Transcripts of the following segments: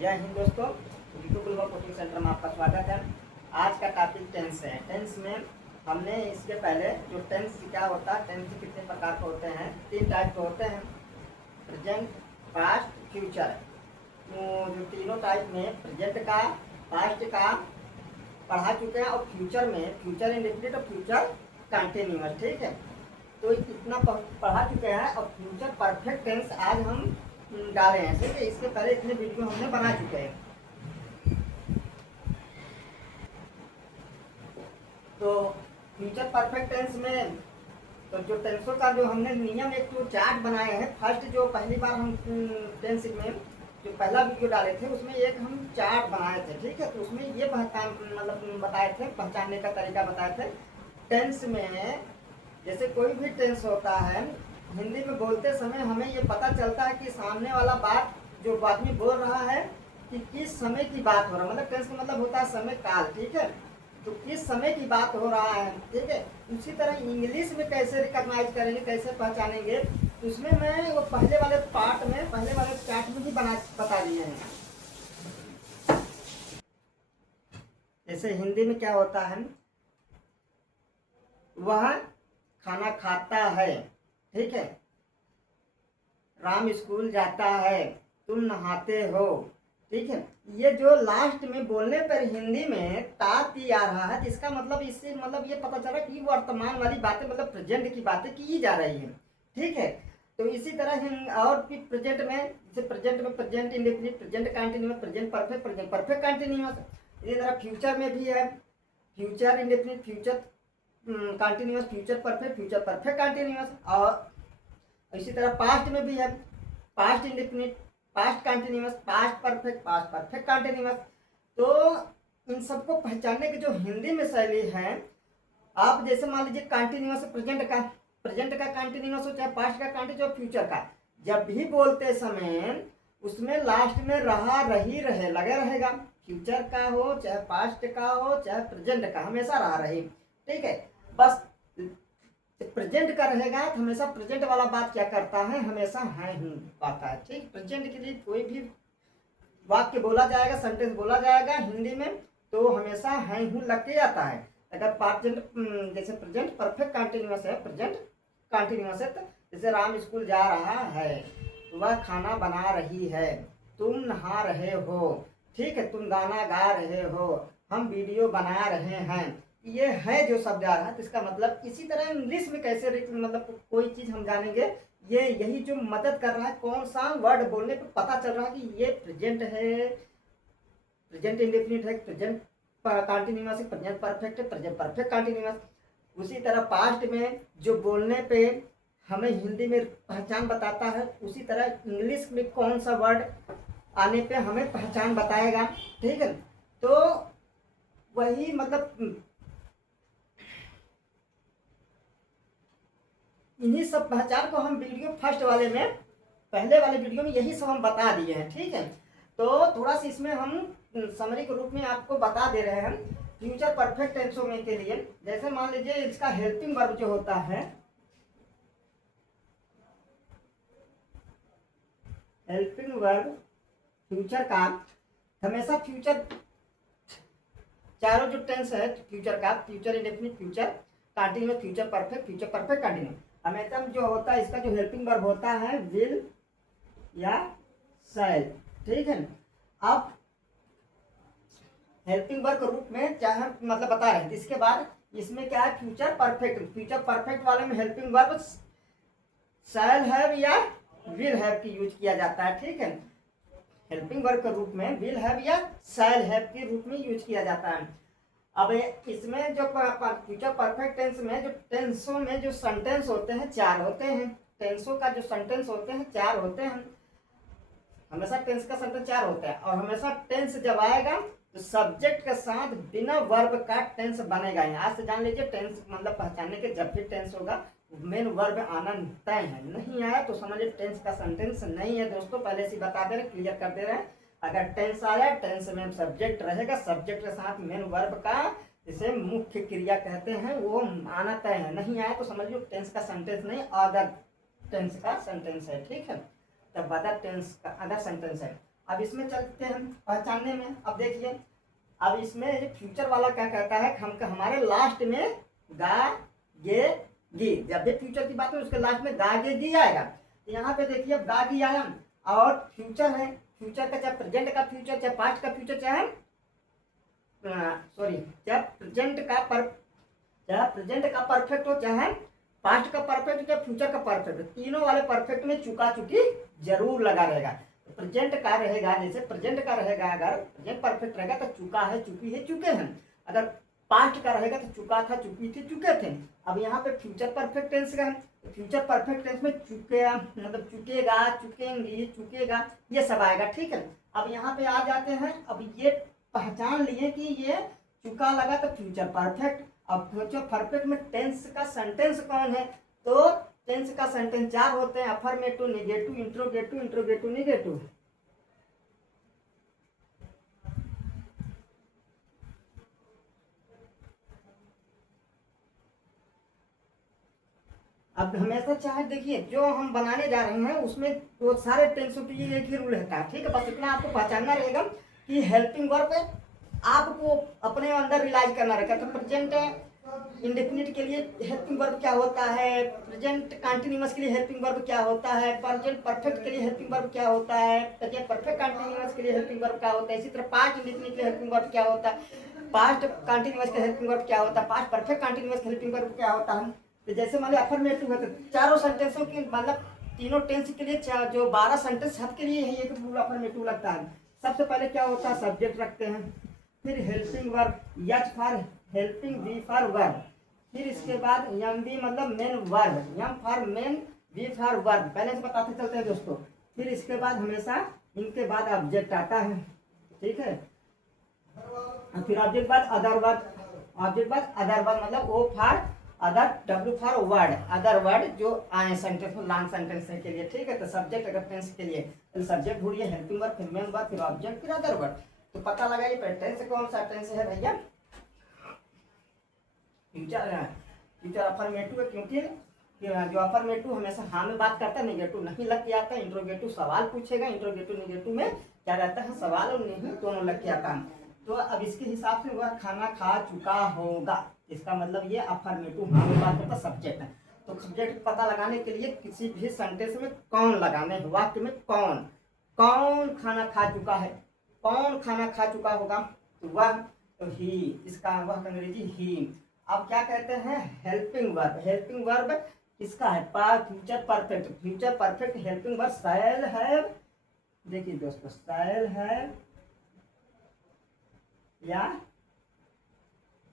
जय हिंद दोस्तों, YouTube global coaching centre में आपका स्वागत है। आज का टॉपिक टेंस है। टेंस में हमने इसके पहले जो टेंस क्या होता है, टेंस कितने प्रकार के होते हैं, 3 टाइप के होते हैं, प्रेजेंट, पास्ट, फ्यूचर। तो जो तीनों टाइप में प्रेजेंट का, पास्ट का पढ़ा चुके हैं और फ्यूचर में फ्यूचर इंडेफिनिट और फ्यूचर कंटिन्यूअस। ठीक है, तो इतना पढ़ा चुके हैं और फ्यूचर परफेक्ट टेंस आज हम डाले हैं। ठीक है, इसके पहले इतने वीडियो हमने बना चुके हैं। तो फ्यूचर परफेक्ट टेंस में तो जो टेंसों का जो हमने नियम एक तो चार्ट बनाए हैं। फर्स्ट जो पहली बार हम टेंस में जो पहला वीडियो डाले थे उसमें एक हम चार्ट बनाए थे। ठीक है, तो उसमें ये पहचान बताए थे, पहचानने का तरीका बताए थे। टेंस में जैसे कोई भी टेंस होता है, हिंदी में बोलते समय हमें ये पता चलता है कि सामने वाला बात जो आदमी बोल रहा है कि किस समय की बात हो रहा है। मतलब टेंस का मतलब होता है समय काल। ठीक है, तो किस समय की बात हो रहा है। ठीक है, उसी तरह इंग्लिश में कैसे रिकॉग्नाइज करेंगे, कैसे पहचानेंगे, तो उसमें मैं वो पहले वाले पार्ट में, पहले वाले चार्ट में ही बता दिए हैं। जैसे हिंदी में क्या होता है, वह खाना खाता है। ठीक है, राम स्कूल जाता है, तुम नहाते हो। ठीक है, ये जो लास्ट में बोलने पर हिंदी में ती आ रहा है, जिसका मतलब इससे मतलब ये पता चला कि वर्तमान वाली बातें, मतलब प्रेजेंट की बातें की जा रही है। ठीक है, तो इसी तरह और भी प्रेजेंट में, जैसे प्रेजेंट में present indefinite, present continuous, present perfect, present perfect continuous. इसी तरह फ्यूचर में भी है, future indefinite, future continuous, future perfect continuous. और इसी तरह पास्ट में भी है, past indefinite, past continuous, past perfect continuous. तो इन सबको पहचानने की जो हिंदी में शैली है, आप जैसे मान लीजिए कंटिन्यूअस प्रेजेंट का कंटिन्यूअस हो, चाहे पास्ट का कंटिन्यूअस, फ्यूचर का, जब भी बोलते समय उसमें लास्ट में रहा, रही, रहे लगे रहेगा। फ्यूचर का हो, चाहे पास्ट का हो, चाहे प्रेजेंट का, हमेशा रहा रही। ठीक है, बस प्रेजेंट का रहेगा तो हमेशा प्रेजेंट वाला बात क्या करता है, हमेशा है ही पाता है। ठीक, प्रेजेंट के लिए कोई भी वाक्य बोला जाएगा, सेंटेंस बोला जाएगा हिंदी में, तो हमेशा है हूँ लग के आता है। अगर प्रेजेंट, जैसे प्रेजेंट परफेक्ट कंटिन्यूअस है, प्रेजेंट कंटिन्यूअस है, तो जैसे राम स्कूल जा रहा है, वह खाना बना रही है, तुम नहा रहे हो। ठीक है, तुम गाना गा रहे हो, हम वीडियो बना रहे हैं। ये है जो शब्द आ रहा है, तो इसका मतलब इसी तरह इंग्लिश में कैसे मतलब कोई चीज हम जानेंगे, ये यही जो मदद कर रहा है, कौन सा वर्ड बोलने पे पता चल रहा है कि ये प्रेजेंट है, प्रेजेंट इंडेफिनिट है, प्रेजेंट कंटिन्यूअस है, प्रेजेंट परफेक्ट है, प्रेजेंट परफेक्ट कंटिन्यूअस। उसी तरह पास्ट में जो बोलने पे हमें हिंदी में पहचान बताता है, उसी तरह इंग्लिश में कौन सा वर्ड आने पे हमें पहचान बताएगा। ठीक है, तो वही मतलब इन्हीं सब पहचान को हम वीडियो फर्स्ट वाले में, पहले वाले वीडियो में यही सब हम बता दिए हैं। ठीक है, तो थोड़ा सा इसमें हम समरी के रूप में आपको बता दे रहे हैं फ्यूचर परफेक्ट टेंसों में के लिए। जैसे मान लीजिए इसका हेल्पिंग वर्ब जो होता है, हेल्पिंग वर्ब फ्यूचर का, हमेशा फ्यूचर चारों जो टेंस है फ्यूचर का, future indefinite, future continuous, future perfect continuous, हमेशा जो होता है इसका जो हेल्पिंग वर्ब होता है विल या शैल। ठीक है, अब हेल्पिंग वर्ब के रूप में चाहे मतलब बता रहे हैं, इसके बाद इसमें क्या है, फ्यूचर परफेक्ट वाले में हेल्पिंग वर्ब शैल हैव या विल हैव की यूज किया जाता है। ठीक है, हेल्पिंग वर्ब के रूप में विल हैव या शैल हैव के रूप में यूज किया जाता है। अब इसमें जो फ्यूचर परफेक्ट टेंस में जो टेंसों में जो सेंटेंस होते हैं 4 होते हैं। टेंसों का जो सेंटेंस होते हैं 4 होते हैं, हमेशा टेंस का सेंटेंस 4 होता है। और हमेशा टेंस जब आएगा तो सब्जेक्ट के साथ बिना वर्ब का टेंस बनेगा। यहाँ से जान लीजिए टेंस मतलब पहचानने के, जब भी टेंस होगा मेन वर्ब आना तय है, नहीं आया तो समझिए टेंस का सेंटेंस नहीं है। दोस्तों पहले से बता दे रहे, क्लियर कर दे रहे हैं, अगर टेंस आया, टेंस में सब्जेक्ट रहेगा, सब्जेक्ट के साथ मेन वर्ब का, जिसे मुख्य क्रिया कहते हैं, वो आना तय है। नहीं आया तो समझ लो टेंस का सेंटेंस नहीं, अदर टेंस का सेंटेंस है। ठीक है, तब अदर टेंस का अदर सेंटेंस है। अब इसमें चलते हैं पहचानने में। अब देखिए, अब इसमें फ्यूचर वाला क्या कहता है, हम हमारे लास्ट में गा गे गी, जब भी फ्यूचर की बात है उसके लास्ट में गा गे गी आएगा। तो यहाँ पे देखिए अब गा गी आया और फ्यूचर है, फ्यूचर का चाहे प्रेजेंट का फ्यूचर, चाहे पास्ट का फ्यूचर, चाहे सॉरी चाहे प्रेजेंट का परफेक्ट हो, चाहे पास्ट का परफेक्ट, चाहे फ्यूचर का परफेक्ट, तीनों वाले परफेक्ट में चुका चुकी जरूर लगा रहेगा। तो प्रेजेंट का रहेगा, जैसे प्रेजेंट का रहेगा, अगर प्रेजेंट परफेक्ट रहेगा तो चुका है, चुकी है, चुके हैं। अगर पास्ट का रहेगा तो चुका था, चुकी थी, चुके थे। अब यहाँ पे फ्यूचर परफेक्ट टेंस का है, फ्यूचर परफेक्ट टेंस में चुके मतलब चुकेगा, चुकेंगी, चुकेगा, ये सब आएगा। ठीक है, अब यहाँ पे आ जाते हैं। अब ये पहचान लिए कि ये चुका लगा तो फ्यूचर परफेक्ट। अब फ्यूचर परफेक्ट में टेंस का सेंटेंस कौन है, तो टेंस का सेंटेंस 4 होते हैं, affirmative, negative, interrogative, interrogative, negative. अब हमेशा चाहे देखिए जो हम बनाने जा रहे हैं उसमें वो सारे टेंसों के लिए एक ही रूल रहता है। ठीक है, बस इतना आपको पहचानना रहेगा कि हेल्पिंग वर्ब आपको अपने अंदर रियलाइज करना रहेगा। तो प्रेजेंट इंडेफिनिट के लिए हेल्पिंग वर्ब क्या होता है, प्रेजेंट कंटीन्यूअस के लिए हेल्पिंग वर्ब क्या होता है, प्रेजेंट परफेक्ट के लिए हेल्पिंग वर्ब क्या होता है, प्रेजेंट परफेक्ट कंटीन्यूअस के लिए हेल्पिंग वर्ब क्या होता है, इसी तरह पास्ट इंडेफिनिट के लिए हेल्पिंग वर्ब क्या होता है, पास्ट कंटीन्यूअस के हेल्पिंग वर्ब क्या होता है, past perfect continuous helping verb क्या होता है। तो जैसे मान लो अफर्मेटिव है तो चारों सेंटेंसों की मतलब तीनों टेंस के लिए जो 12 सेंटेंस सबके लिए यही एक रूल अफर्मेटिव लगता है। सबसे पहले क्या होता है, सब्जेक्ट रखते हैं, फिर helping verb, H for helping, V for verb, फिर इसके बाद एम बी मतलब main verb, M for main, V for verb, पहले से बताते चलते हैं दोस्तों। फिर इसके बाद हमेशा इनके बाद ऑब्जेक्ट आता है। ठीक है, फिर ऑब्जेक्ट बाद अदर वर्ड, ऑब्जेक्ट बाद अदर वर्ड मतलब O for other, W for word, other word जो आए सेंटेंस में, लॉन्ग सेंटेंस के लिए। ठीक है, तो सब्जेक्ट अगर टेंस के लिए तो सब्जेक्ट ढूंढिए, हेल्पिंग वर्ब, फिर मेन वर्ब, फिर ऑब्जेक्ट, फिर अदर वर्ड। तो पता लगाइए टेंस कौन सा टेंस है भैया, फ्यूचर फ्यूचर अफर्मेटिव है, क्योंकि जो अफर्मेटिव हमेशा हाँ में बात करता है, नेगेटिव नहीं लग के आता है। इंट्रोगेटिव सवाल पूछेगा, इंट्रोगेटिव नेगेटिव में क्या रहता है, सवाल और नहीं दोनों लग के आता है। तो अब इसके हिसाब से वह खाना खा चुका होगा, इसका मतलब ये अफर्मेटिव हाँ में बात करता सब्जेक्ट है। तो सब्जेक्ट पता लगाने के लिए किसी भी सेंटेंस में कौन लगाने, वाक्य में कौन, कौन खाना खा चुका है, कौन खाना खा चुका होगा, तो वह, तो ही, इसका वह अंग्रेजी ही। अब क्या कहते हैं, हेल्पिंग वर्ब, हेल्पिंग वर्ब किसका है, future perfect, future perfect helping verb shall है, देखिए दोस्तों शैल है या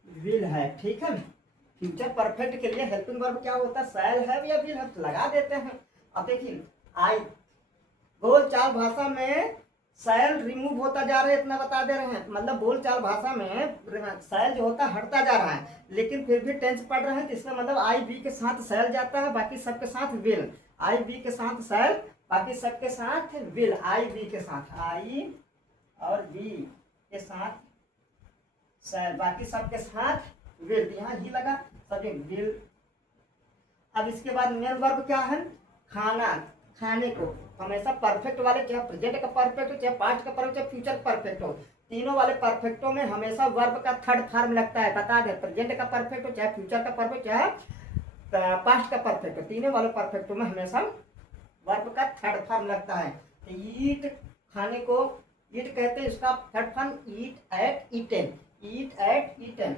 विल है। ठीक है, फ्यूचर परफेक्ट के लिए हेल्पिंग वर्ब क्या होता है, शैल है या विल है, तो लगा देते हैं। अब देखिए आई बोलचाल भाषा में शैल रिमूव होता जा रहा है, इतना बता दे रहे हैं, मतलब बोलचाल भाषा में शैल जो होता है हटता जा रहा है, लेकिन फिर भी टेंस पढ़ रहे हैं, इसका मतलब आई बी के साथ शैल जाता है, बाकी सबके साथ विल, आई बी के साथ शैल, बाकी सबके साथ विल, आई बी के साथ, आई और बी के साथ शैल, बाकी सबके साथ विल, यहाँ ही लगा सभी विल। अब इसके बाद मेन वर्ब क्या है, खाना, खाने को, हमेशा परफेक्ट वाले, चाहे प्रेजेंट का परफेक्ट हो, चाहे पास्ट का परफेक्ट, चाहे फ्यूचर परफेक्ट हो, तीनों वाले परफेक्टों में हमेशा वर्ब का थर्ड फॉर्म लगता है। बता दे, प्रेजेंट का परफेक्ट हो, चाहे फ्यूचर का परफेक्ट, चाहे पास्ट का परफेक्ट हो, तीनों वाले परफेक्टों में हमेशा वर्ब का थर्ड फॉर्म लगता है। ईट, खाने को ईट कहते हैं, इसका थर्ड फॉर्म ईट एट ईटेन, ईट एट ईटेन,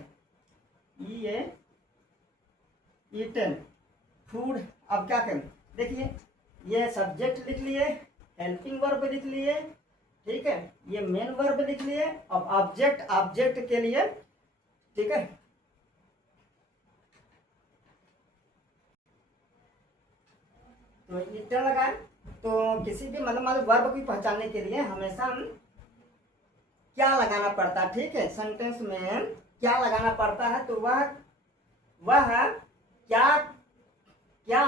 ईटेन फूड। अब क्या करें, देखिए ये सब्जेक्ट लिख लिए, हेल्पिंग वर्ब लिख लिए, ठीक है, ये मेन वर्ब लिख लिए। अब ऑब्जेक्ट, ऑब्जेक्ट के लिए, ठीक है, तो इतना लगाए। तो किसी भी मतलब वर्ब की पहचानने के लिए हमेशा हम क्या लगाना पड़ता है, ठीक है, सेंटेंस में क्या लगाना पड़ता है, तो वह क्या क्या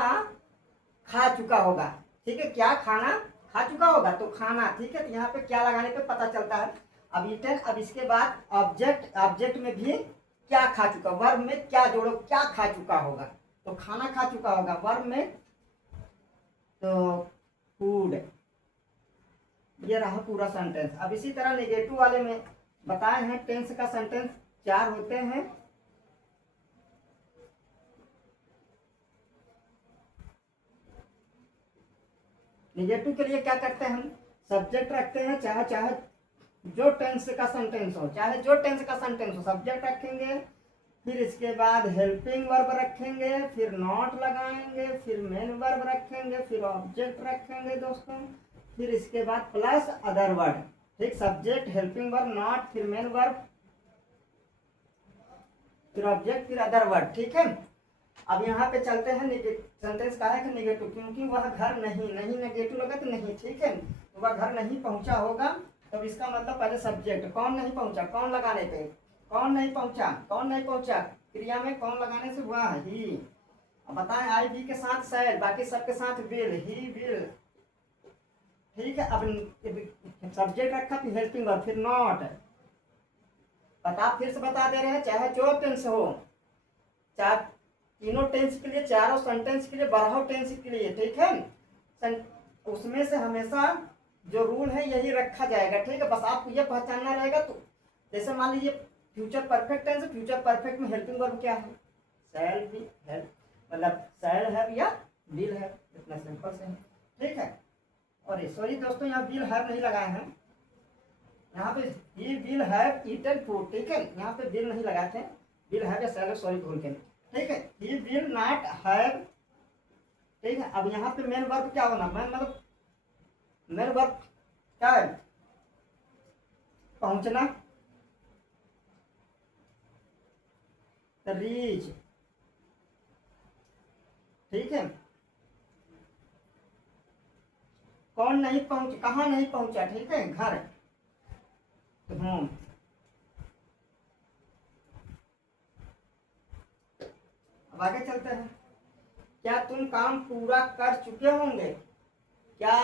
खा चुका होगा। ठीक है, क्या खाना खा चुका होगा, तो खाना, ठीक है, तो यहाँ पे क्या लगाने पे पता चलता है। अब ईटन, अब इसके बाद ऑब्जेक्ट, ऑब्जेक्ट में भी क्या खा चुका, वर्ब में क्या जोड़ो, क्या खा चुका होगा, तो खाना खा चुका होगा, वर्ब में तो फूड, ये रहा पूरा सेंटेंस। अब इसी तरह नेगेटिव वाले में बताए हैं टेंस का सेंटेंस 4 होते हैं। नेगेटिव के लिए क्या करते हैं हम, सब्जेक्ट रखते हैं, चाहे चाहे जो टेंस का सेंटेंस हो, चाहे जो टेंस का सेंटेंस हो, सब्जेक्ट रखेंगे, फिर इसके बाद हेल्पिंग वर्ब रखेंगे, फिर नॉट लगाएंगे, फिर मेन वर्ब रखेंगे, फिर ऑब्जेक्ट रखेंगे दोस्तों, फिर इसके बाद प्लस अदर वर्ड। ठीक, सब्जेक्ट, हेल्पिंग वर्ब, नॉट, फिर मेन वर्ब, फिर ऑब्जेक्ट, फिर अदर वर्ड। ठीक है, अब यहाँ पे चलते हैं सेंटेंस का है कि नेगेटिव, क्योंकि वह घर नहीं, नहीं नेगेटिव लगा तो नहीं। ठीक है, तो वह घर नहीं पहुंचा होगा, तो इसका मतलब पहले सब्जेक्ट, कौन नहीं पहुंचा, कौन लगाने पे, कौन नहीं पहुंचा, कौन नहीं पहुंचा, क्रिया में कौन लगाने से हुआ, ही। अब बताएं आई बी के साथ शैल, बाकी सबके साथ विल, ही विल। ठीक है, अब सब्जेक्ट रखा, फिर हेल्पिंग वर्ब, फिर नॉट। फिर से बता दे रहे हैं, चाहे जो टेंस हो, चाहे तीनों टेंस के लिए, चारों सेंटेंस के लिए, 12 टेंस के लिए। ठीक है, उसमें से हमेशा जो रूल है यही रखा जाएगा। ठीक है, बस आपको ये पहचानना रहेगा। तो जैसे मान लीजिए future perfect tense, future perfect में हेल्पिंग वर्ब क्या है, शैल बी हेल्प, मतलब शैल हैव या विल हैव, इतना सिंपल से है। ठीक है, और सॉरी दोस्तों, यहाँ विल हैव नहीं लगाए हैं, यहाँ पे ही विल हैव ईटन फूड। ठीक है, यहाँ पे विल नहीं लगाए थे, विल हैव या शैल, सॉरी भूल के। ठीक है, ही विल नॉट हैव। ठीक है, अब यहाँ पे मेन वर्ब क्या होना, मेन मतलब मेन वर्ब क्या है, पहुंचना, रीच। ठीक है, कौन नहीं पहुंच, कहाँ नहीं पहुंचा। ठीक है, घर, होम। अब आगे चलते हैं, क्या तुम काम पूरा कर चुके होंगे, क्या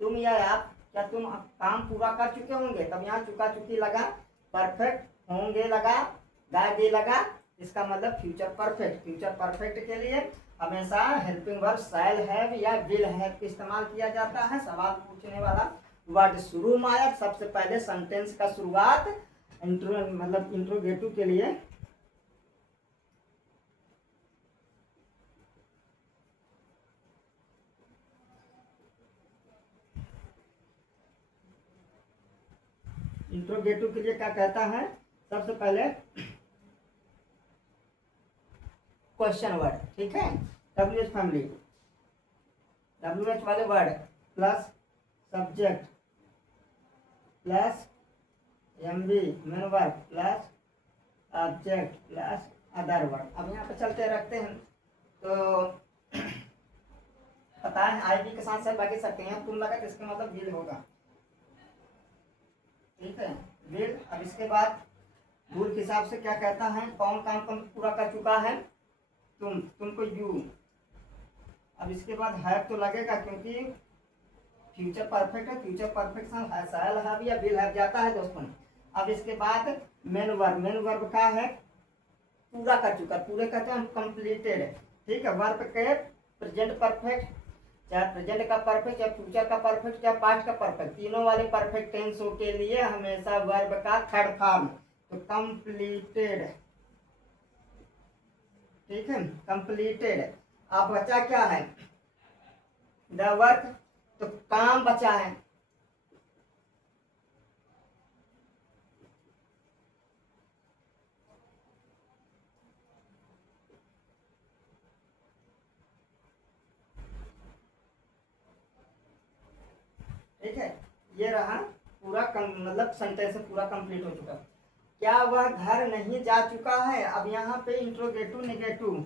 तुम या आप, क्या तुम काम पूरा कर चुके होंगे, तब यहाँ चुका चुकी लगा, परफेक्ट होंगे लगा, गागे लगा, इसका मतलब फ्यूचर परफेक्ट। फ्यूचर परफेक्ट के लिए हमेशा हेल्पिंग वर्ब शैल हैव या विल हैव का इस्तेमाल किया जाता है। सवाल पूछने वाला वर्ड शुरू में आया, सबसे पहले सेंटेंस का शुरुआत मतलब इंट्रोगेटिव के लिए क्या कहता है, सबसे पहले क्वेश्चन वर्ड। ठीक है, WH फैमिली, WH वाले word plus subject plus MV main verb plus object plus other word. अब यहाँ पे चलते रखते हैं, तो पता है आई बी के साथ सब बाकी सकते हैं, तुम लगा तो इसका मतलब विल होगा। ठीक है, विल। अब इसके बाद रूल के हिसाब से क्या कहता है, कौन काम पूरा कर चुका है, तुमको यू। अब इसके बाद हैव तो लगेगा, क्योंकि फ्यूचर परफेक्ट है, फ्यूचर परफेक्ट शैल हैव या विल हैव जाता है दोस्तों। अब इसके बाद मेन वर्ब का है पूरा कर चुका, पूरे कहते हैं कंप्लीटेड। ठीक है, वर्ब के प्रेजेंट परफेक्ट, चाहे प्रेजेंट का परफेक्ट, चाहे फ्यूचर का परफेक्ट, चाहे पास्ट का परफेक्ट, तीनों वाले परफेक्ट टेंसों के लिए हमेशा वर्ब का थर्ड फॉर्म, तो कंप्लीटेड। ठीक है, कंप्लीटेड। अब बचा क्या है, द वर्क, तो काम बचा है। ठीक है, ये रहा पूरा मतलब सेंटेंस पूरा कंप्लीट हो चुका। क्या वह घर नहीं जा चुका है, अब यहाँ पे इंट्रोगेटिव नेगेटिव,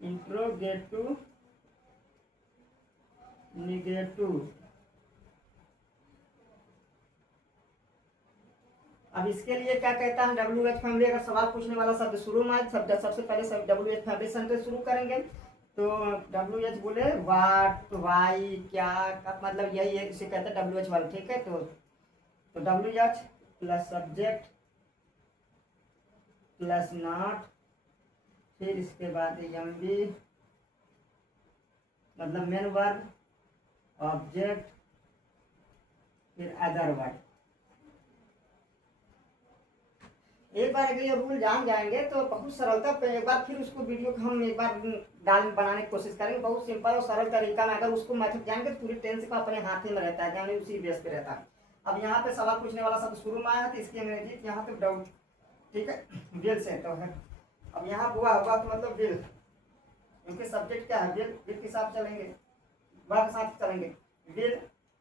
इंट्रोगेटिव नेगेटिव। अब इसके लिए क्या कहता है, WH फैमिली, अगर सवाल पूछने वाला शब्द शुरू में शब्द, सबसे पहले सब WH फैमिली सेंटेंस शुरू करेंगे, तो WH बोले वाट, वाई, क्या का मतलब यही है, इसे कहते हैं WH वर्ब। ठीक है, तो WH plus subject plus not, फिर इसके बाद एम बी मतलब मेन वर्ब, ऑब्जेक्ट, फिर अदर वर्ड। एक बार अगर ये रूल जान जाएंगे तो बहुत सरलता पे एक बार फिर उसको वीडियो को हम एक बार बनाने की कोशिश करेंगे। बहुत सिंपल और सरल तरीका में अगर उसको मेथड जानेंगे तो पूरी टेंस का अपने हाथ ही में रहता है, यानी उसी बेस पे रहता है। अब यहाँ पे सवाल पूछने वाला शब्द शुरू में आया तो इसकी अंग्रेजी यहाँ पे डाउट, ठीक है, विल से तो है। अब यहाँ हुआ होगा तो मतलब विल, क्योंकि सब्जेक्ट क्या है, विल के साथ चलेंगे, वह के साथ चलेंगे विल।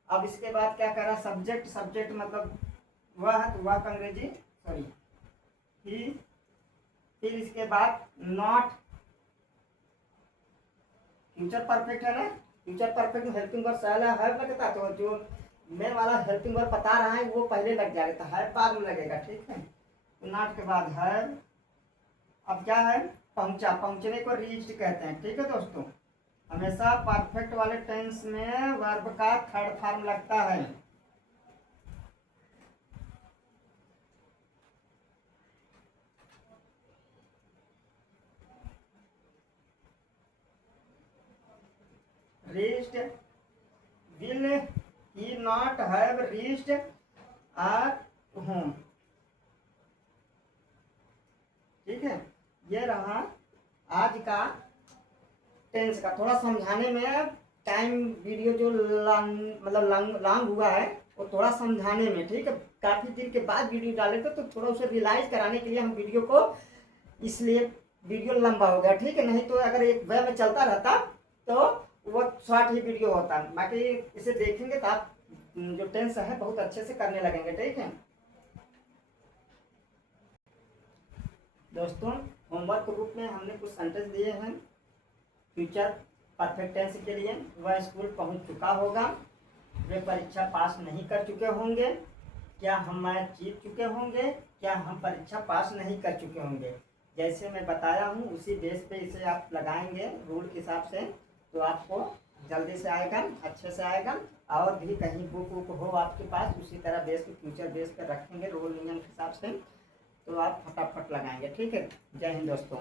अब इसके बाद क्या कह रहा है, सब्जेक्ट, सब्जेक्ट मतलब वह है तो वह का अंग्रेजी सॉरी ही। फिर इसके बाद नॉट, फ्यूचर परफेक्ट है ना, फ्यूचर परफेक्ट में हेल्पिंग वर्ब पहला है लगता, तो जो मैं वाला हेल्पिंग वर्ब बता रहा है वो पहले लग जाएगा, तो है बाद में लगेगा, ठीक है। तो नॉट के बाद है, अब क्या है, पहुंचा, पहुंचने को रीच्ड कहते हैं, ठीक है दोस्तों। हमेशा परफेक्ट वाले टेंस में वर्ब का थर्ड फॉर्म लगता है। Reached, will he not have reached at home, ठीक है। ये रहा आज का टेंस का। थोड़ा समझाने में टाइम वीडियो जो लॉन्ग हुआ है वो थोड़ा समझाने में, ठीक है। काफ़ी दिन के बाद वीडियो डाले थे तो थोड़ा उसे रियलाइज कराने के लिए हम वीडियो को, इसलिए वीडियो लंबा हो गया, ठीक है। नहीं तो अगर एक वे में चलता रहता तो वो शॉर्ट ही वीडियो होता। बाकी इसे देखेंगे तो आप जो टेंस है बहुत अच्छे से करने लगेंगे, ठीक है दोस्तों। होमवर्क के रूप में हमने कुछ सेंटेंस दिए हैं फ्यूचर परफेक्ट टेंस के लिए। वह स्कूल पहुंच चुका होगा, वे परीक्षा पास नहीं कर चुके होंगे, क्या हम मैच जीत चुके होंगे, क्या हम परीक्षा पास नहीं कर चुके होंगे। जैसे मैं बताया हूँ उसी बेस पे इसे आप लगाएंगे रूल के हिसाब से, तो आपको जल्दी से आएगा, अच्छे से आएगा। और भी कहीं बुक वुक हो आपके पास उसी तरह बेस पे, फ्यूचर बेस पे रखेंगे रूल नियम के हिसाब से, तो आप फटाफट लगाएंगे, ठीक है। जय हिंद दोस्तों।